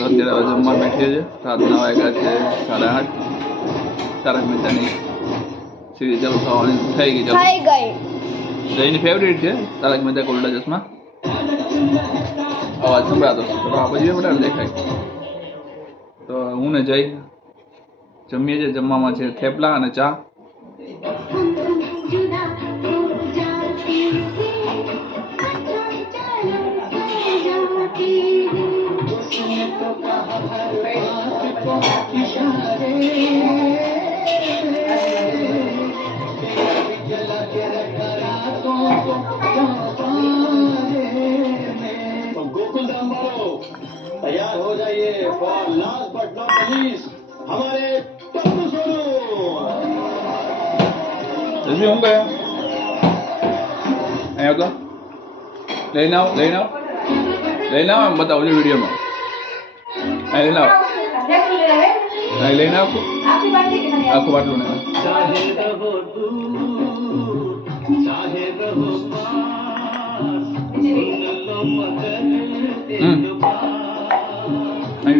તો અત્યારે હવે જમવા બેઠીએ છીએ રાતના વાગ્યા છે સાડા આઠ. તારક મહેતાની સિરીઝ ચાલુ થવાની થઈ ગઈ થઈ ગઈ. જયની ફેવરેટ છે તારક મહેતા કા ઉલ્ટા ચશ્મા? અવાજ સંભળાતો છે. તો આ પછી બધા દેખાય. તો હું ને જઈ જમીએ છીએ. જમવામાં છે થેપલા અને ચા. तैयार हो जाइए for last but not least हमारे टप्पू सोनू જસી હું ગયા અહીંયા તો લઈને આવો લઈને આવો લઈને આવો એમ બતાવજો વિડીયોમાં અહીં લઈને આવો અહીં લઈને આવો આખું બાટલું ને चाहे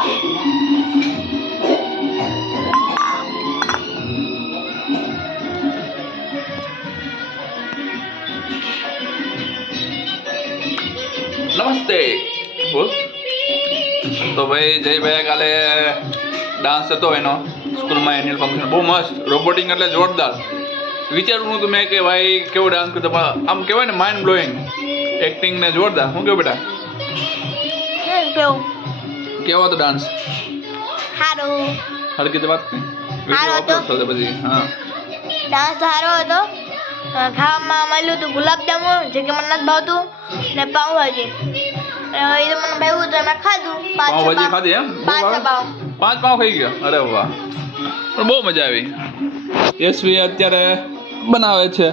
નમસ્તે. બોલ. તો ભાઈ, જયભાઈ, કાલે ડાન્સ હતો એનો. સ્કૂલમાં એન્યુઅલ ફંક્શન બહુ મસ્ત. રોબોટિંગ એટલે જોરદાર. વિચારવું હતું મેં કે ભાઈ, કેવો ડાન્સ કરતો, પણ આમ કહેવાય ને માઇન્ડ બ્લોઈંગ એક્ટિંગ ને જોરદાર. શું કેવું બેટા? કેવો હતો ડાન્સ હારો. હરકી વાત નહીં સારો હતો. પછી હા. ડાન્સ સારો હતો. ખાવામાં મળ્યું હતું ગુલાબજામુન જે કે મને નથી ભાવતું. ને પાઉંભાજી. એ તો મને ભાવ્યું તો મેં ખાધું. પાઉંભાજી પાઉં. ખાધી એમ? પાંચ પાઉં. પાંચ પાવ ખાઈ ગયો? અરે વાહ. પણ બહુ મજા આવી. યશવી અત્યારે બનાવે છે.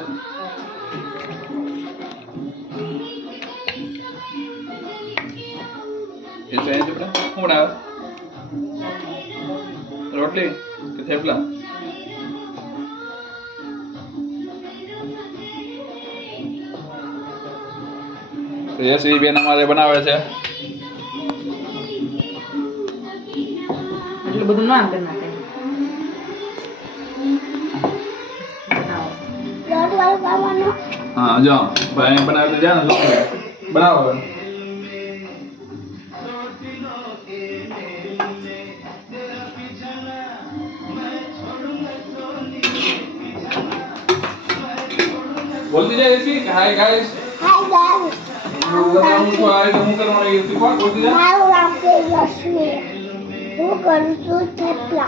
બેટા? શું રોટલી કે થેપલા? તો યશવી બેન અમારે બનાવે છે. એટલું બધું ના કરી નાખે. હા જો. ભાઈ બનાવે તો જા ને બનાવો बोल दीजिए ऐसी हाय गाइस। Hi guys. हम तो हम को आए तो हम करवाना ये देखो बोल दीजिए हाय राम से यशवी वो कर तो थपला।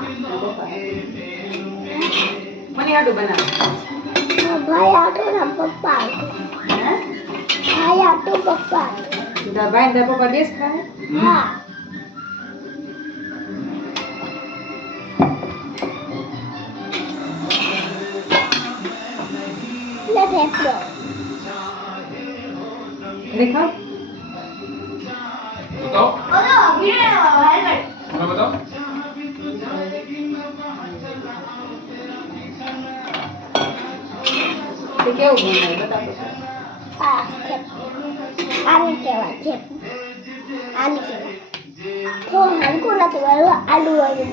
मनी आटो बना। हाँ, भाई आटो ना पप्पा भाई आटो पप्पा तो दबाए दबो पर देश खाए? हाँ। thẹp được Đi khóc बताओ बताओ अभी हेलमेट मैं बताओ तो क्या हुआ मैं बता दो हाँ आलू के बाद आलू के बाद तो हमको ना तो वाला आलू वाले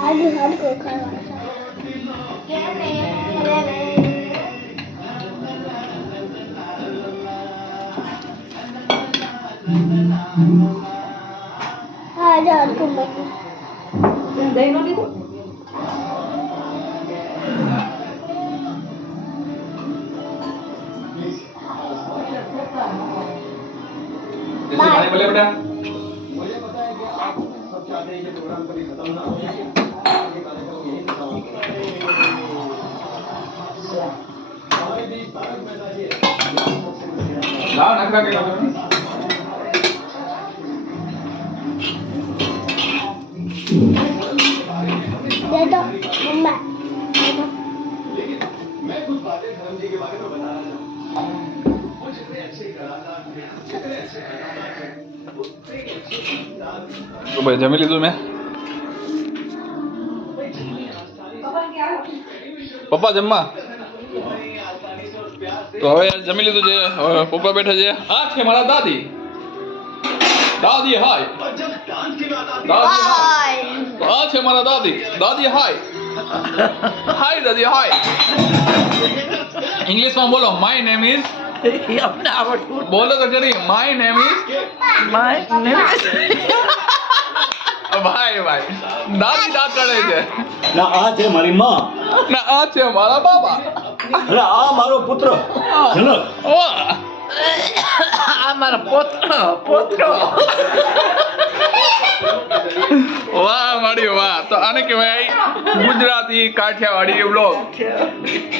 आलू हमको खाना बोले बेटा मुझे पता है कि आप सब चाहते हैं कि प्रोग्राम कभी खत्म ना हो ये कार्यक्रम यही खत्म हो हमारे बीच तारक मेहता जी लाओ। नखरा के તો ભાઈ જમી લીધું મેં પપ્પા જમવા તો હવે જમી લીધું છે હવે પપ્પા બેઠા છે આ છે મારા દાદી દાદી હાય દાદી હાય હાય તો આ છે મારા દાદી દાદી હાય હાય દાદી હાય ઇંગ્લિશમાં બોલો માય નેમ ઇઝ અમને આવડતું બોલો તો ખરી માય નેમ ઇઝ માય ને ભાઈ ભાઈ. દાદી દાંત કરે છે. ના આ છે મારી માં. ના આ છે મારા બાબા. ના આ મારો પુત્ર. જનક. આ મારા પોત્ર પોત્રો. વાહ મારી વાહ. તો આને કહેવાય ગુજરાતી કાઠિયાવાડી બ્લોગ